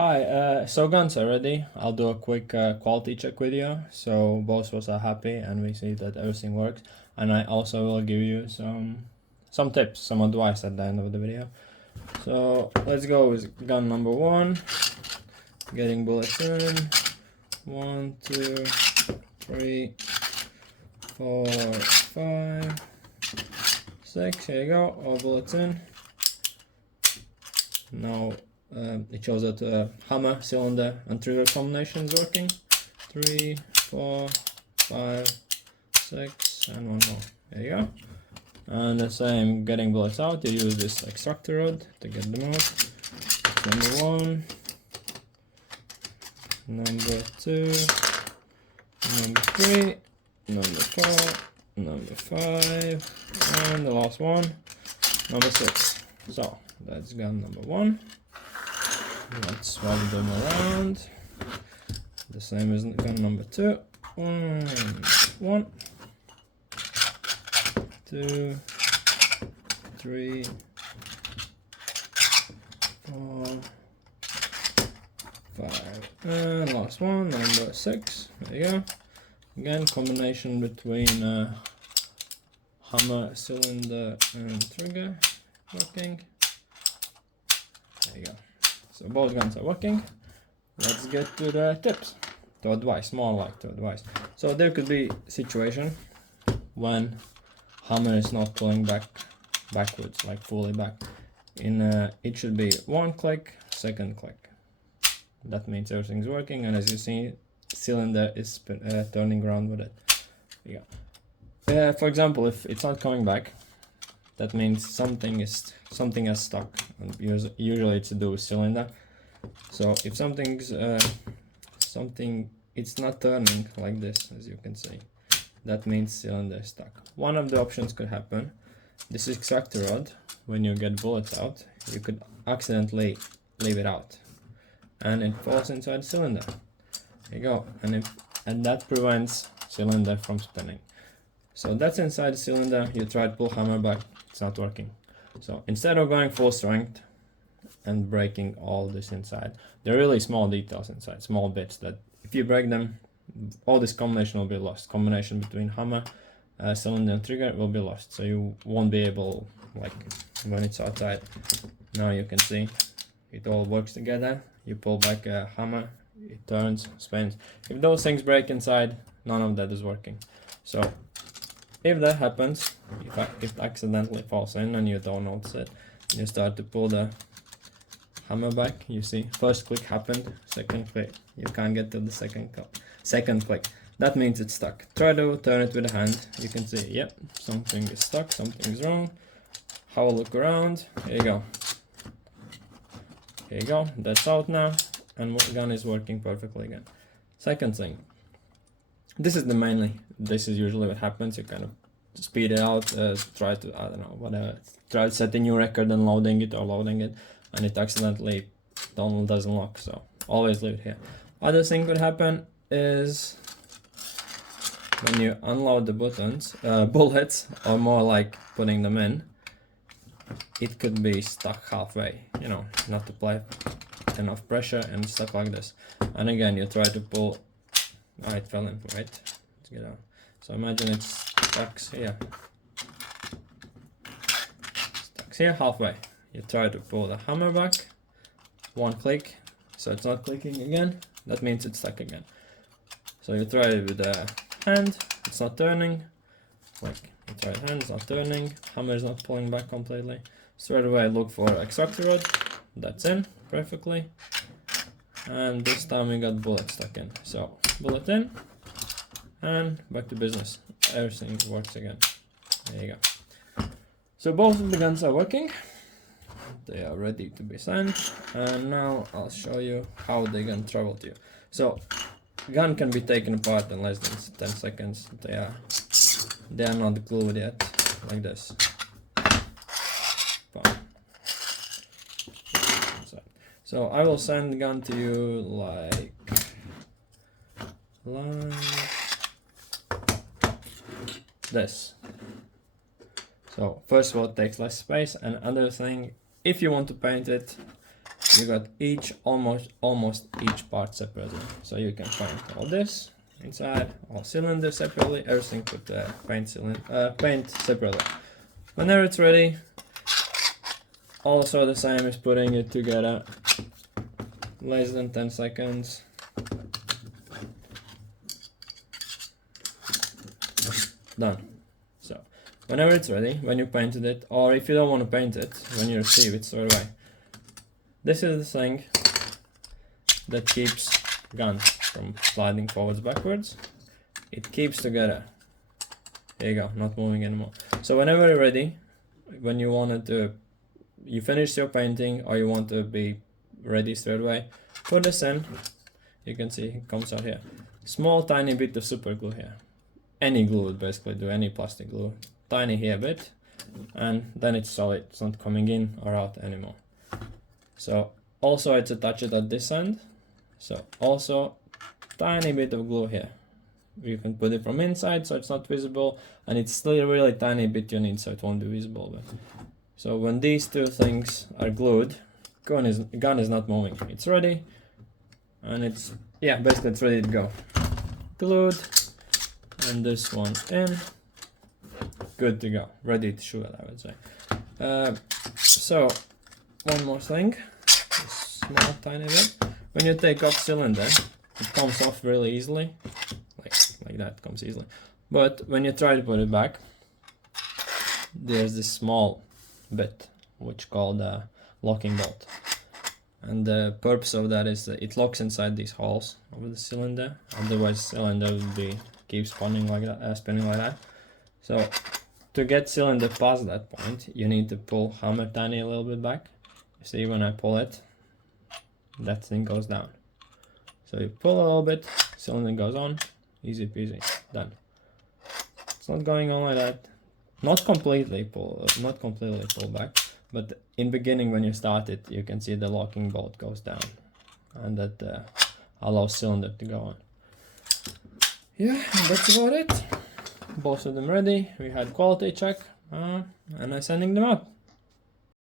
Hi, so guns are ready. I'll do a quick quality check video so both of us are happy and we see that everything works. And I also will give you some tips, some advice at the end of the video. So let's go with gun number one. Getting bullets in. 1, 2, 3, 4, 5, 6. Here you go. All bullets in. Now it shows that hammer, cylinder, and trigger combination is working. 3, 4, 5, 6, and one more. There you go. And the same, getting bullets out, you use this extractor rod to get them out. Number 1, number 2, number 3, number 4, number 5, and the last one, number 6. So that's gun number 1. Let's swap them around. The same as gun number 2. 1, 2, 3, 4, 5, and last one, number 6. There you go. Again, combination between hammer, cylinder, and trigger working. There you go. So both guns are working. Let's get to the tips, to advice, more like to advice. So there could be a situation when hammer is not pulling backwards, like fully back. It should be one click, second click. That means everything's working, and as you see, cylinder is turning around with it. There you go. For example, if it's not coming back, that means something is stuck, and usually it's to do with cylinder. So if something's it's not turning like this, as you can see, that means cylinder is stuck. One of the options could happen. This extractor rod, when you get bullets out, you could accidentally leave it out, and it falls inside the cylinder. There you go, and that prevents cylinder from spinning. So that's inside the cylinder. You try to pull hammer back, it's not working. So instead of going full strength and breaking all this inside, there are really small details inside, small bits that if you break them, all this combination will be lost. Combination between hammer, cylinder, and trigger will be lost. So you won't be able, like when it's outside. Now you can see it all works together. You pull back a hammer, it turns, spins. If those things break inside, none of that is working. So if that happens, if it accidentally falls in and you don't notice it, you start to pull the hammer back. You see, first click happened, second click, you can't get to the second click. That means it's stuck. Try to turn it with a hand. You can see, yep, something is stuck, something's wrong. Have a look around. Here you go. Here you go. That's out now, and the gun is working perfectly again. Second thing. This is usually what happens. You kind of speed it out, try to, I don't know, whatever, try to set a new record and loading it, and it accidentally doesn't lock, so always leave it here. Other thing could happen is when you unload the bullets, or more like putting them in, it could be stuck halfway, not apply enough pressure and stuff like this. And again, you try to pull. Oh, it fell in, right? Let's get out. So imagine it's stuck here. Stuck here halfway. You try to pull the hammer back. One click, so it's not clicking again. That means it's stuck again. So you try it with the hand, it's not turning. Like, you try the hand, it's not turning. Hammer is not pulling back completely. Straight away look for extractor rod. That's in perfectly. And this time we got bullet stuck in. So bullet in, and back to business. Everything works again. There you go. So both of the guns are working. They are ready to be sent, and now I'll show you how they can travel to you. So gun can be taken apart in less than 10 seconds. They are not glued yet, like this. Fine. So I will send the gun to you like this. So first of all, it takes less space, and another thing, if you want to paint it, you got almost each part separately. So you can paint all this inside, all cylinders separately, everything put paint separately. Whenever it's ready, also the same as putting it together, less than 10 seconds. Done. So whenever it's ready, when you painted it, or if you don't want to paint it, when you receive it straight away, this is the thing that keeps guns from sliding forwards backwards. It keeps together. There you go, not moving anymore. So whenever you're ready, when you wanted to, you finish your painting or you want to be ready straight away, put this in. You can see it comes out here. Small tiny bit of super glue here. Any glue would basically do, any plastic glue. Tiny here bit, and then it's solid. It's not coming in or out anymore. So also it's attached at this end. So also tiny bit of glue here. You can put it from inside so it's not visible, and it's still a really tiny bit you need so it won't be visible. But so when these two things are glued, gun is not moving. It's ready, and it's, yeah, basically it's ready to go. Glued, and this one in. Good to go. Ready to shoot, I would say. So one more thing, a small tiny bit. When you take off cylinder, it comes off really easily, like that, comes easily. But when you try to put it back, there's this small bit which called a locking bolt, and the purpose of that is that it locks inside these holes of the cylinder. Otherwise, the cylinder would keep spinning like that. So to get cylinder past that point, you need to pull hammer tiny a little bit back. You see, when I pull it, that thing goes down. So you pull a little bit, cylinder goes on, easy peasy, done. It's not going on like that. Not completely pull back, but in beginning when you start it, you can see the locking bolt goes down, and that allows cylinder to go on. Yeah, that's about it. Both of them ready. We had quality check, and I'm sending them out.